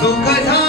松开它。